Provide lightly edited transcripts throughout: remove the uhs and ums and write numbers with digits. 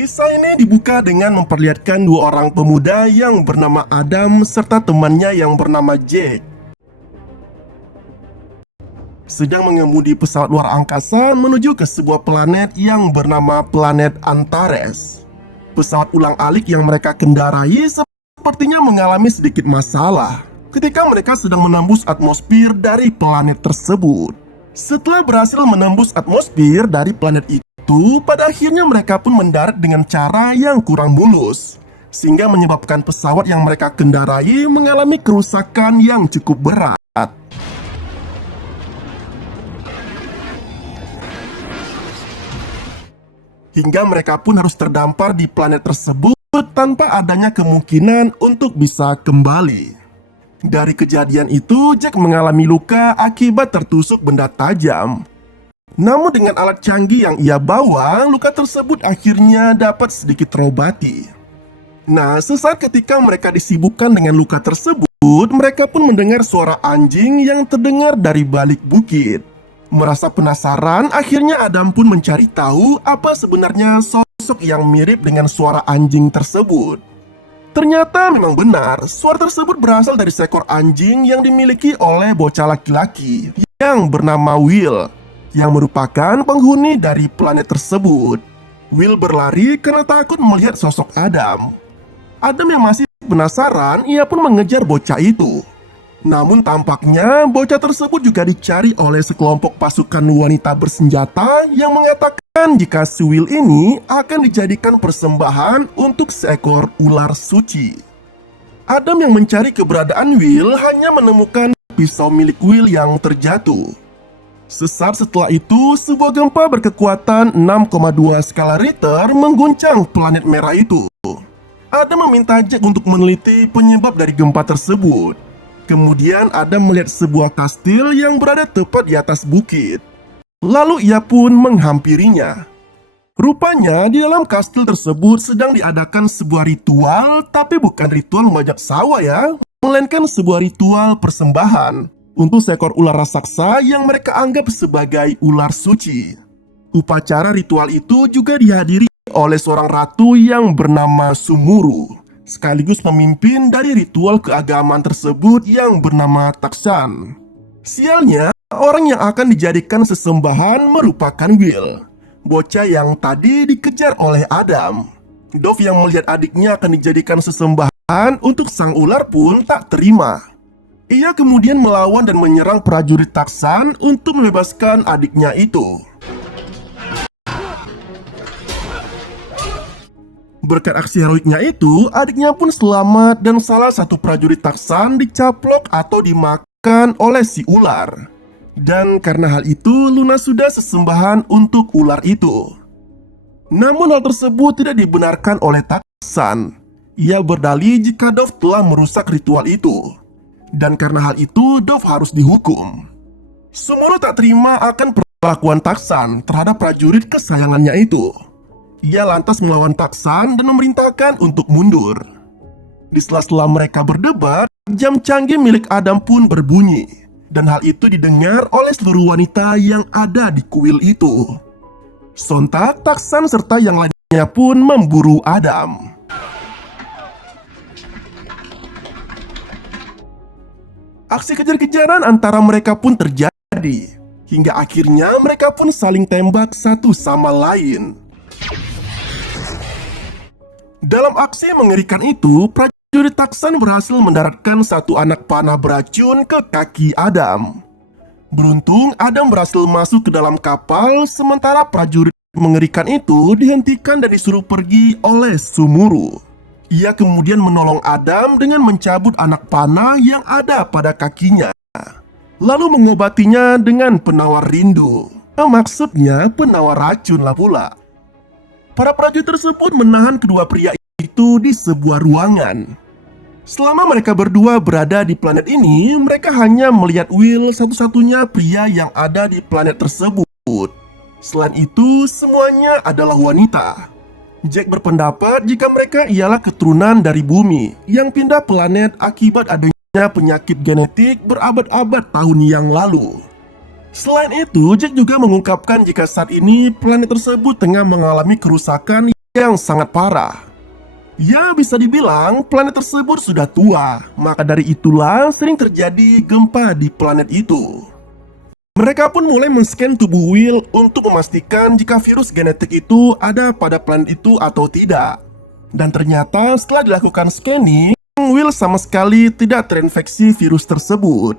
Kisah ini dibuka dengan memperlihatkan dua orang pemuda yang bernama Adam serta temannya yang bernama Jack sedang mengemudi pesawat luar angkasa menuju ke sebuah planet yang bernama planet Antares. Pesawat ulang-alik yang mereka kendarai sepertinya mengalami sedikit masalah ketika mereka sedang menembus atmosfer dari planet tersebut. Setelah berhasil menembus atmosfer dari planet itu, pada akhirnya mereka pun mendarat dengan cara yang kurang mulus, sehingga menyebabkan pesawat yang mereka kendarai mengalami kerusakan yang cukup berat. Hingga mereka pun harus terdampar di planet tersebut tanpa adanya kemungkinan untuk bisa kembali. Dari kejadian itu, Jack mengalami luka akibat tertusuk benda tajam. Namun dengan alat canggih yang ia bawa, luka tersebut akhirnya dapat sedikit terobati. Nah, sesaat ketika mereka disibukkan dengan luka tersebut, mereka pun mendengar suara anjing yang terdengar dari balik bukit. Merasa penasaran, akhirnya Adam pun mencari tahu apa sebenarnya sosok yang mirip dengan suara anjing tersebut. Ternyata memang benar, suara tersebut berasal dari seekor anjing yang dimiliki oleh bocah laki-laki yang bernama Will, yang merupakan penghuni dari planet tersebut. Will berlari karena takut melihat sosok Adam. Adam yang masih penasaran, ia pun mengejar bocah itu. Namun tampaknya bocah tersebut juga dicari oleh sekelompok pasukan wanita bersenjata yang mengatakan jika si Will ini akan dijadikan persembahan untuk seekor ular suci. Adam yang mencari keberadaan Will hanya menemukan pisau milik Will yang terjatuh. Sesaat setelah itu, sebuah gempa berkekuatan 6,2 skala Richter mengguncang planet merah itu. Adam meminta Jack untuk meneliti penyebab dari gempa tersebut. Kemudian Adam melihat sebuah kastil yang berada tepat di atas bukit. Lalu ia pun menghampirinya. Rupanya di dalam kastil tersebut sedang diadakan sebuah ritual, tapi bukan ritual membajak sawah ya, melainkan sebuah ritual persembahan untuk seekor ular raksasa yang mereka anggap sebagai ular suci. Upacara ritual itu juga dihadiri oleh seorang ratu yang bernama Sumuru, sekaligus pemimpin dari ritual keagamaan tersebut yang bernama Taksan. Sialnya, orang yang akan dijadikan sesembahan merupakan Will, bocah yang tadi dikejar oleh Adam. Dov yang melihat adiknya akan dijadikan sesembahan untuk sang ular pun tak terima. Ia kemudian melawan dan menyerang prajurit Taksan untuk membebaskan adiknya itu. Berkat aksi heroiknya itu, adiknya pun selamat dan salah satu prajurit Taksan dicaplok atau dimakan oleh si ular. Dan karena hal itu, Luna sudah sesembahan untuk ular itu. Namun hal tersebut tidak dibenarkan oleh Taksan. Ia berdalih jika Dov telah merusak ritual itu. Dan karena hal itu, Dov harus dihukum. Sumuru tak terima akan perlakuan Taksan terhadap prajurit kesayangannya itu. Ia lantas melawan Taksan dan memerintahkan untuk mundur. Di sela-sela mereka berdebat, jam canggih milik Adam pun berbunyi. Dan hal itu didengar oleh seluruh wanita yang ada di kuil itu. Sontak, Taksan serta yang lainnya pun memburu Adam. Aksi kejar-kejaran antara mereka pun terjadi, hingga akhirnya mereka pun saling tembak satu sama lain. Dalam aksi mengerikan itu, prajurit Taksan berhasil mendaratkan satu anak panah beracun ke kaki Adam. Beruntung, Adam berhasil masuk ke dalam kapal, sementara prajurit mengerikan itu dihentikan dan disuruh pergi oleh Sumuru. Ia kemudian menolong Adam dengan mencabut anak panah yang ada pada kakinya, lalu mengobatinya dengan penawar rindu. Maksudnya penawar racun lah pula. Para prajurit tersebut menahan kedua pria itu di sebuah ruangan. Selama mereka berdua berada di planet ini, mereka hanya melihat Will, satu-satunya pria yang ada di planet tersebut. Selain itu, semuanya adalah wanita. Jack berpendapat jika mereka ialah keturunan dari bumi yang pindah planet akibat adanya penyakit genetik berabad-abad tahun yang lalu. Selain itu, Jack juga mengungkapkan jika saat ini planet tersebut tengah mengalami kerusakan yang sangat parah. Ya, bisa dibilang planet tersebut sudah tua, maka dari itulah sering terjadi gempa di planet itu. Mereka pun mulai men-scan tubuh Will untuk memastikan jika virus genetik itu ada pada planet itu atau tidak. Dan ternyata setelah dilakukan scanning, Will sama sekali tidak terinfeksi virus tersebut.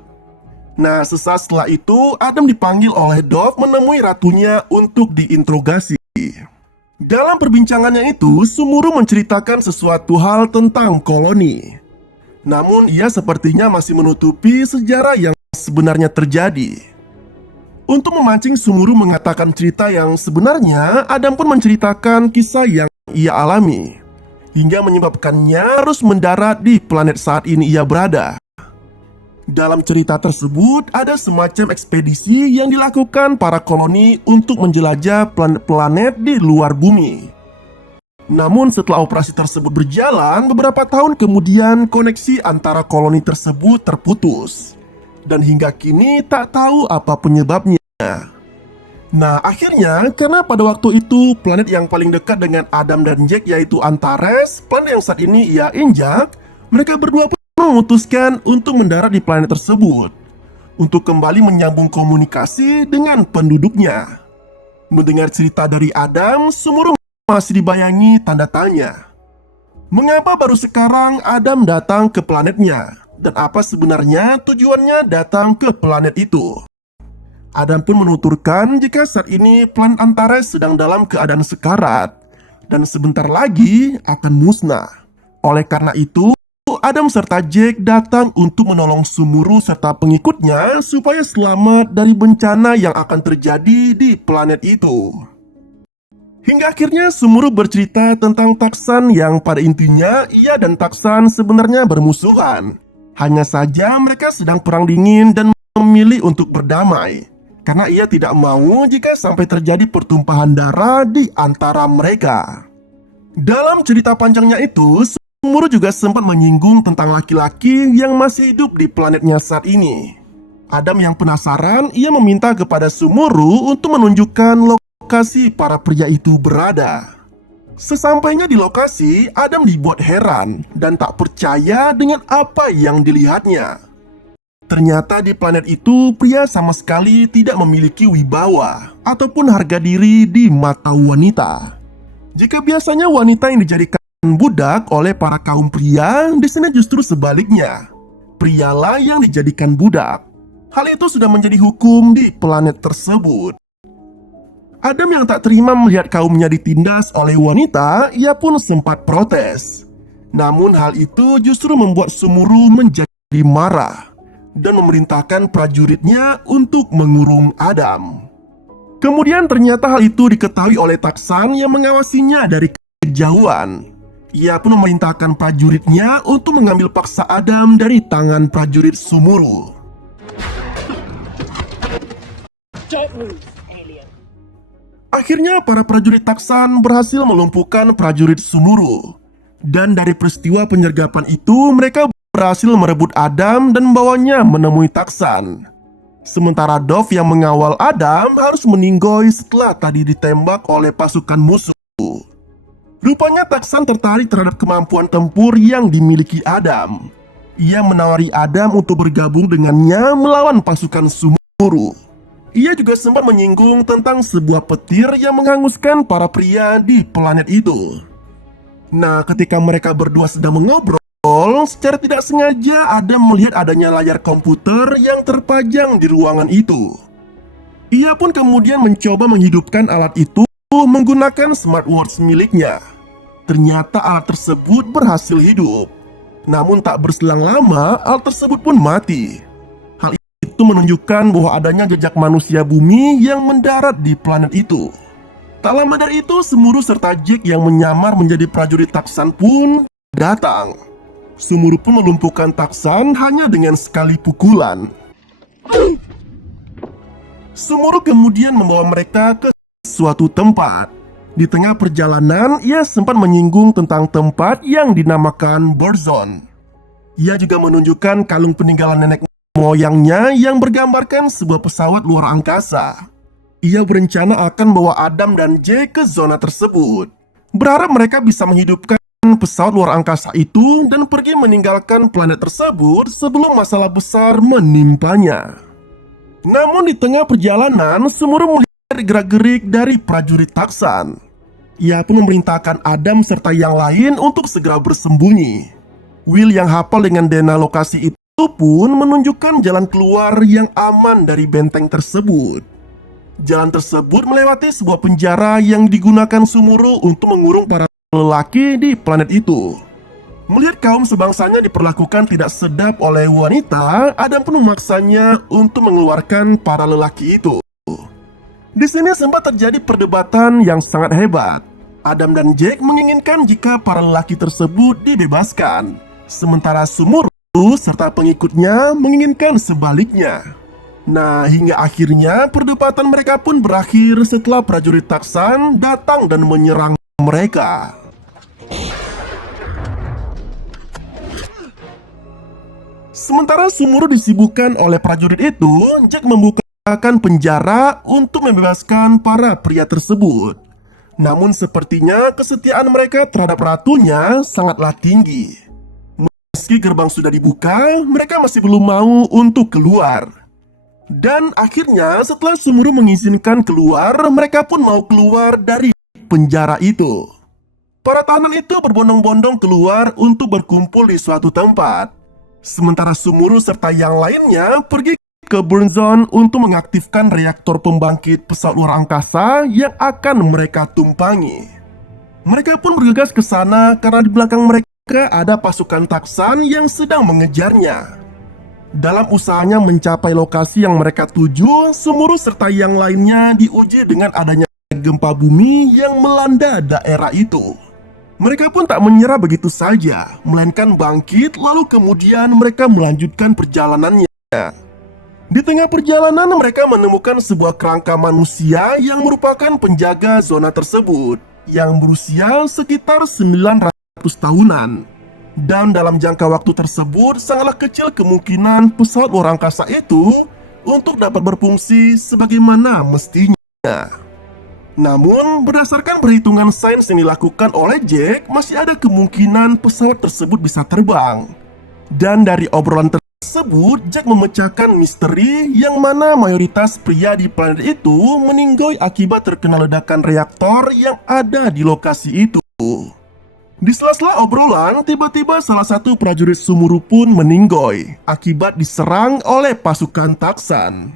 Nah, sesaat setelah itu, Adam dipanggil oleh Dove menemui ratunya untuk diinterogasi. Dalam perbincangannya itu, Sumuru menceritakan sesuatu hal tentang koloni. Namun, ia sepertinya masih menutupi sejarah yang sebenarnya terjadi. Untuk memancing Sumuru mengatakan cerita yang sebenarnya, Adam pun menceritakan kisah yang ia alami, hingga menyebabkannya harus mendarat di planet saat ini ia berada. Dalam cerita tersebut, ada semacam ekspedisi yang dilakukan para koloni untuk menjelajah planet-planet di luar bumi. Namun setelah operasi tersebut berjalan, beberapa tahun kemudian koneksi antara koloni tersebut terputus. Dan hingga kini tak tahu apa penyebabnya. Nah, akhirnya karena pada waktu itu planet yang paling dekat dengan Adam dan Jack yaitu Antares, planet yang saat ini ia injak, mereka berdua pun memutuskan untuk mendarat di planet tersebut untuk kembali menyambung komunikasi dengan penduduknya. Mendengar cerita dari Adam, Sumuru masih dibayangi tanda tanya. Mengapa baru sekarang Adam datang ke planetnya? Dan apa sebenarnya tujuannya datang ke planet itu? Adam pun menuturkan jika saat ini planet Antares sedang dalam keadaan sekarat dan sebentar lagi akan musnah. Oleh karena itu, Adam serta Jack datang untuk menolong Sumuru serta pengikutnya supaya selamat dari bencana yang akan terjadi di planet itu. Hingga akhirnya Sumuru bercerita tentang Taksan yang pada intinya ia dan Taksan sebenarnya bermusuhan. Hanya saja mereka sedang perang dingin dan memilih untuk berdamai, karena ia tidak mau jika sampai terjadi pertumpahan darah di antara mereka. Dalam cerita panjangnya itu, Sumuru juga sempat menyinggung tentang laki-laki yang masih hidup di planetnya saat ini. Adam yang penasaran, ia meminta kepada Sumuru untuk menunjukkan lokasi para pria itu berada. Sesampainya di lokasi, Adam dibuat heran dan tak percaya dengan apa yang dilihatnya. Ternyata di planet itu, pria sama sekali tidak memiliki wibawa ataupun harga diri di mata wanita. Jika biasanya wanita yang dijadikan budak oleh para kaum pria, di sini justru sebaliknya. Prialah yang dijadikan budak. Hal itu sudah menjadi hukum di planet tersebut. Adam yang tak terima melihat kaumnya ditindas oleh wanita, ia pun sempat protes. Namun hal itu justru membuat Sumuru menjadi marah dan memerintahkan prajuritnya untuk mengurung Adam. Kemudian ternyata hal itu diketahui oleh Taksan yang mengawasinya dari kejauhan. Ia pun memerintahkan prajuritnya untuk mengambil paksa Adam dari tangan prajurit Sumuru. Akhirnya para prajurit Taksan berhasil melumpuhkan prajurit Sumuru. Dan dari peristiwa penyergapan itu, mereka berhasil merebut Adam dan membawanya menemui Taksan. Sementara Dove yang mengawal Adam harus meninggoy setelah tadi ditembak oleh pasukan musuh. Rupanya Taksan tertarik terhadap kemampuan tempur yang dimiliki Adam. Ia menawari Adam untuk bergabung dengannya melawan pasukan Sumuru. Ia juga sempat menyinggung tentang sebuah petir yang menghanguskan para pria di planet itu. Nah, ketika mereka berdua sedang mengobrol, secara tidak sengaja Adam melihat adanya layar komputer yang terpajang di ruangan itu. Ia pun kemudian mencoba menghidupkan alat itu menggunakan smartwatch miliknya. Ternyata alat tersebut berhasil hidup. Namun tak berselang lama, alat tersebut pun mati. Hal itu menunjukkan bahwa adanya jejak manusia bumi yang mendarat di planet itu. Tak lama dari itu, Sumuru serta Jack yang menyamar menjadi prajurit Taksan pun datang. Sumuru pun melumpuhkan Taksan hanya dengan sekali pukulan. Sumuru kemudian membawa mereka ke suatu tempat. Di tengah perjalanan, ia sempat menyinggung tentang tempat yang dinamakan Burzon. Ia juga menunjukkan kalung peninggalan nenek moyangnya yang bergambarkan sebuah pesawat luar angkasa. Ia berencana akan bawa Adam dan Jack ke zona tersebut. berharap mereka bisa menghidupkan pesawat luar angkasa itu dan pergi meninggalkan planet tersebut sebelum masalah besar menimpanya. Namun di tengah perjalanan, Sumuru melihat gerak-gerik dari prajurit Taksan. Ia pun memerintahkan Adam serta yang lain untuk segera bersembunyi. Will yang hafal dengan DNA lokasi itu pun menunjukkan jalan keluar yang aman dari benteng tersebut. Jalan tersebut melewati sebuah penjara yang digunakan Sumuru untuk mengurung para lelaki di planet itu. Melihat kaum sebangsanya diperlakukan tidak sedap oleh wanita, Adam pun memaksanya untuk mengeluarkan para lelaki itu. Di sini sempat terjadi perdebatan yang sangat hebat. Adam dan Jack menginginkan jika para lelaki tersebut dibebaskan, sementara Sumuru serta pengikutnya menginginkan sebaliknya. Nah, hingga akhirnya perdebatan mereka pun berakhir setelah prajurit Taksan datang dan menyerang mereka. Sementara Sumuru disibukkan oleh prajurit itu, Jack membukakan penjara untuk membebaskan para pria tersebut. Namun sepertinya kesetiaan mereka terhadap ratunya sangatlah tinggi. Meski gerbang sudah dibuka, mereka masih belum mau untuk keluar. Dan akhirnya setelah Sumuru mengizinkan keluar, mereka pun mau keluar dari penjara itu. Para tahanan itu berbondong-bondong keluar untuk berkumpul di suatu tempat. Sementara Sumuru serta yang lainnya pergi ke burn zone untuk mengaktifkan reaktor pembangkit pesawat luar angkasa yang akan mereka tumpangi. Mereka pun bergegas ke sana karena di belakang mereka ada pasukan Taksan yang sedang mengejarnya. Dalam usahanya mencapai lokasi yang mereka tuju, Sumuru serta yang lainnya diuji dengan adanya gempa bumi yang melanda daerah itu. Mereka pun tak menyerah begitu saja, melainkan bangkit lalu kemudian mereka melanjutkan perjalanannya. Di tengah perjalanan mereka menemukan sebuah kerangka manusia yang merupakan penjaga zona tersebut, yang berusia sekitar 900 tahunan. Dan dalam jangka waktu tersebut sangatlah kecil kemungkinan pesawat luar angkasa itu untuk dapat berfungsi sebagaimana mestinya. Namun, berdasarkan perhitungan sains yang dilakukan oleh Jack, masih ada kemungkinan pesawat tersebut bisa terbang. Dan dari obrolan tersebut, Jack memecahkan misteri yang mana mayoritas pria di planet itu meninggoy akibat terkena ledakan reaktor yang ada di lokasi itu. Di sela-sela obrolan, tiba-tiba salah satu prajurit Sumuru pun meninggoy akibat diserang oleh pasukan Taksan.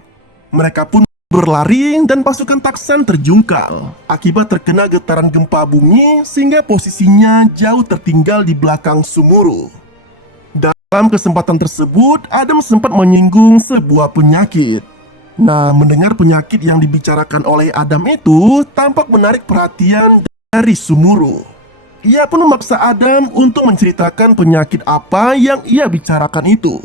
Mereka pun berlari dan pasukan Taksan terjungkal akibat terkena getaran gempa bumi sehingga posisinya jauh tertinggal di belakang Sumuru. Dalam kesempatan tersebut, Adam sempat menyinggung sebuah penyakit. Nah, mendengar penyakit yang dibicarakan oleh Adam itu tampak menarik perhatian dari Sumuru. Ia pun memaksa Adam untuk menceritakan penyakit apa yang ia bicarakan itu.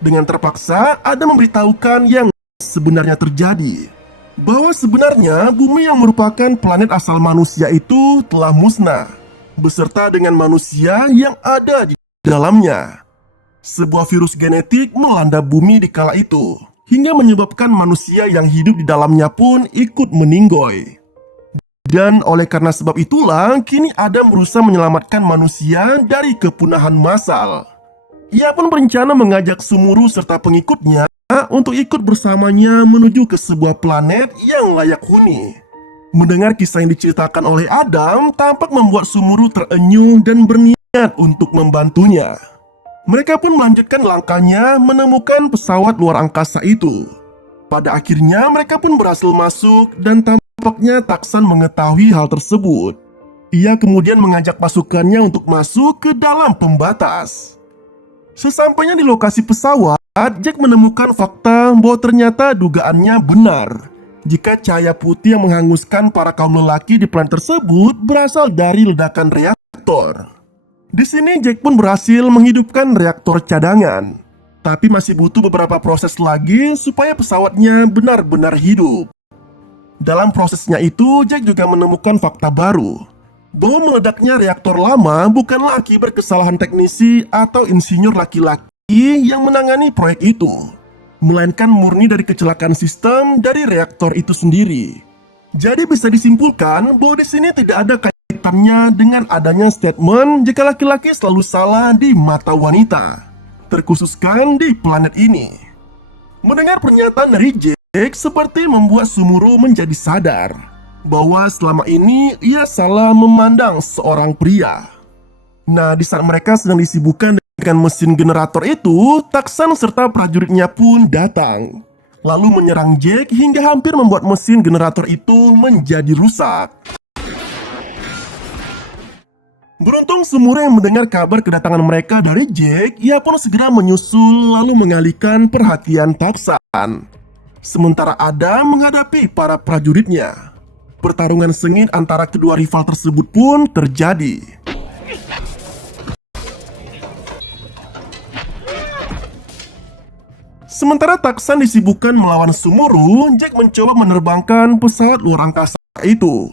Dengan terpaksa, Adam memberitahukan yang sebenarnya terjadi, bahwa sebenarnya bumi yang merupakan planet asal manusia itu telah musnah, beserta dengan manusia yang ada di dalamnya. Sebuah virus genetik melanda bumi di kala itu, hingga menyebabkan manusia yang hidup di dalamnya pun ikut meninggoy. Dan oleh karena sebab itulah, kini Adam berusaha menyelamatkan manusia dari kepunahan massal. Ia pun berencana mengajak Sumuru serta pengikutnya untuk ikut bersamanya menuju ke sebuah planet yang layak huni. Mendengar kisah yang diceritakan oleh Adam tampak membuat Sumuru terenyuh dan berniat untuk membantunya. Mereka pun melanjutkan langkahnya menemukan pesawat luar angkasa itu. Pada akhirnya mereka pun berhasil masuk dan tampaknya Taksan mengetahui hal tersebut. Ia kemudian mengajak pasukannya untuk masuk ke dalam pembatas. Sesampainya di lokasi pesawat, Jack menemukan fakta bahwa ternyata dugaannya benar. Jika cahaya putih yang menghanguskan para kaum lelaki di planet tersebut berasal dari ledakan reaktor. Di sini Jack pun berhasil menghidupkan reaktor cadangan. Tapi masih butuh beberapa proses lagi supaya pesawatnya benar-benar hidup. Dalam prosesnya itu, Jack juga menemukan fakta baru, bahwa meledaknya reaktor lama bukanlah akibat kesalahan teknisi atau insinyur laki-laki yang menangani proyek itu, melainkan murni dari kecelakaan sistem dari reaktor itu sendiri. Jadi bisa disimpulkan bahwa di sini tidak ada kaitan kaitannya dengan adanya statement jika laki-laki selalu salah di mata wanita, terkhususkan di planet ini. Mendengar pernyataan dari Jack seperti membuat Sumuru menjadi sadar bahwa selama ini ia salah memandang seorang pria. Nah, di saat mereka sedang disibukkan dengan mesin generator itu, Taksan serta prajuritnya pun datang, lalu menyerang Jack hingga hampir membuat mesin generator itu menjadi rusak. Beruntung Sumuru yang mendengar kabar kedatangan mereka dari Jack, ia pun segera menyusul lalu mengalihkan perhatian Taksan. Sementara Adam menghadapi para prajuritnya. Pertarungan sengit antara kedua rival tersebut pun terjadi. Sementara Taksan disibukkan melawan Sumuru, Jack mencoba menerbangkan pesawat luar angkasa itu.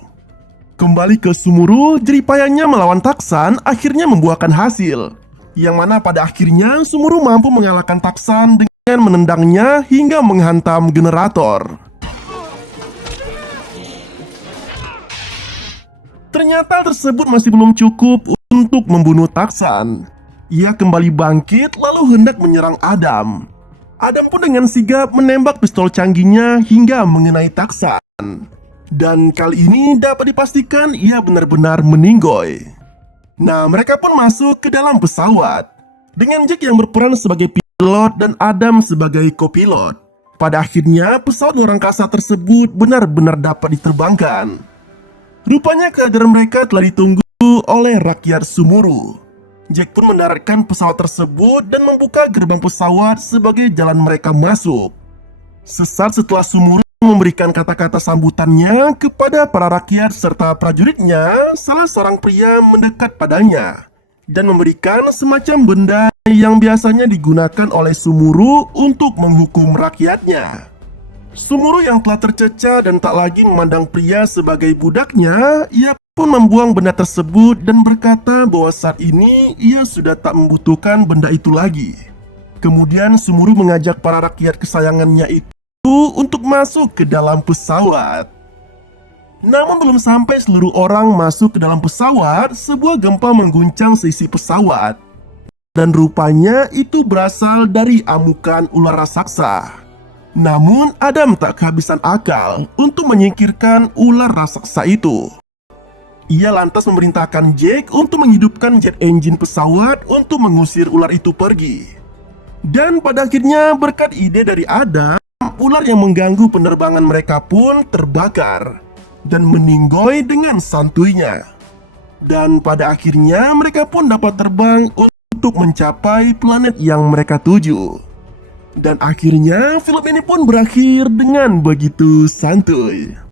Kembali ke Sumuru, jeripayanya melawan Taksan akhirnya membuahkan hasil, yang mana pada akhirnya Sumuru mampu mengalahkan Taksan dengan menendangnya hingga menghantam generator. Ternyata tersebut masih belum cukup untuk membunuh Taksan. Ia kembali bangkit lalu hendak menyerang Adam. Adam pun dengan sigap menembak pistol canggihnya hingga mengenai Taksan. Dan kali ini dapat dipastikan ia benar-benar meninggoy. Nah, mereka pun masuk ke dalam pesawat dengan Jack yang berperan sebagai pilot dan Adam sebagai kopilot. Pada akhirnya pesawat luar angkasa tersebut benar-benar dapat diterbangkan. Rupanya kehadiran mereka telah ditunggu oleh rakyat Sumuru. Jack pun mendaratkan pesawat tersebut dan membuka gerbang pesawat sebagai jalan mereka masuk. Sesaat setelah Sumuru memberikan kata-kata sambutannya kepada para rakyat serta prajuritnya, salah seorang pria mendekat padanya dan memberikan semacam benda yang biasanya digunakan oleh Sumuru untuk menghukum rakyatnya. Sumuru yang telah tercecah dan tak lagi memandang pria sebagai budaknya, ia pun membuang benda tersebut dan berkata bahwa saat ini ia sudah tak membutuhkan benda itu lagi. Kemudian Sumuru mengajak para rakyat kesayangannya itu untuk masuk ke dalam pesawat. Namun belum sampai seluruh orang masuk ke dalam pesawat, sebuah gempa mengguncang seisi pesawat. Dan rupanya itu berasal dari amukan ular raksasa. Namun Adam tak kehabisan akal untuk menyingkirkan ular raksasa itu. Ia lantas memerintahkan Jack untuk menghidupkan jet engine pesawat untuk mengusir ular itu pergi. Dan pada akhirnya berkat ide dari Adam, ular yang mengganggu penerbangan mereka pun terbakar dan meninggoy dengan santuinya. Dan pada akhirnya mereka pun dapat terbang untuk mencapai planet yang mereka tuju. Dan akhirnya film ini pun berakhir dengan begitu santuy.